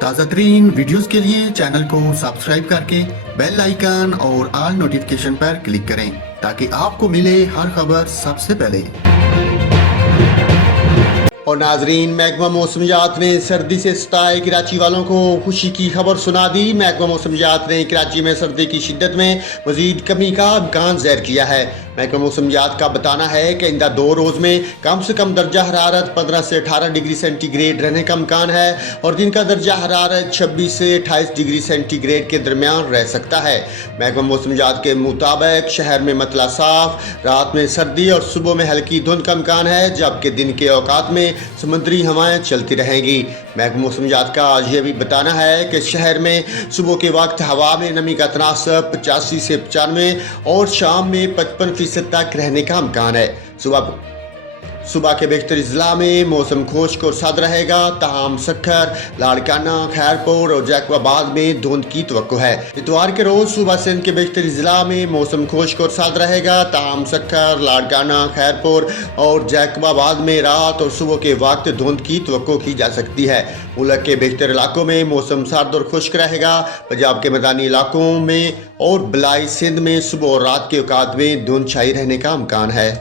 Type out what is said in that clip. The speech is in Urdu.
تازہ ترین ویڈیوز کے لیے چینل کو سبسکرائب کر کے بیل آئیکن اور آل نوٹیفیکیشن پر کلک کریں تاکہ آپ کو ملے ہر خبر سب سے پہلے۔ اور ناظرین، محکمہ موسمیات نے سردی سے ستائے کراچی والوں کو خوشی کی خبر سنا دی۔ محکمہ موسمیات نے کراچی میں سردی کی شدت میں مزید کمی کا امکان ظاہر کیا ہے۔ محکمہ موسمیات کا بتانا ہے کہ آئندہ 2 روز میں کم سے کم درجہ حرارت 15 سے 18 ڈگری سینٹی گریڈ رہنے کا امکان ہے اور دن کا درجہ حرارت 26 سے 28 ڈگری سینٹی گریڈ کے درمیان رہ سکتا ہے۔ محکمہ موسمیات کے مطابق شہر میں مطلع صاف، رات میں سردی اور صبح میں ہلکی دھند کا امکان ہے، جبکہ دن کے اوقات میں سمندری ہوائیں چلتی رہیں گی۔ محکمہ موسمیات کا آج یہ بھی بتانا ہے کہ شہر میں صبح کے وقت ہوا میں نمی کا تناسب 85 سے 95 اور شام میں 55% تک رہنے کا امکان ہے۔ صبح کے بیشتر اضلاع میں موسم خشک اور سرد رہے گا، تاہم سکھر، لاڑکانہ، خیرپور اور جیکب آباد میں دھند کی توقع ہے۔ اتوار کے روز صبح سندھ کے بیشتر اضلاع میں موسم خشک اور سرد رہے گا، تاہم سکھر، لاڑکانہ، خیرپور اور جیکب آباد میں رات اور صبح کے وقت دھند کی توقع کی جا سکتی ہے۔ ملک کے بیشتر علاقوں میں موسم سرد اور خشک رہے گا۔ پنجاب کے میدانی علاقوں میں اور بلائی سندھ میں صبح اور رات کے اوقات میں دھند چھائی رہنے کا امکان ہے۔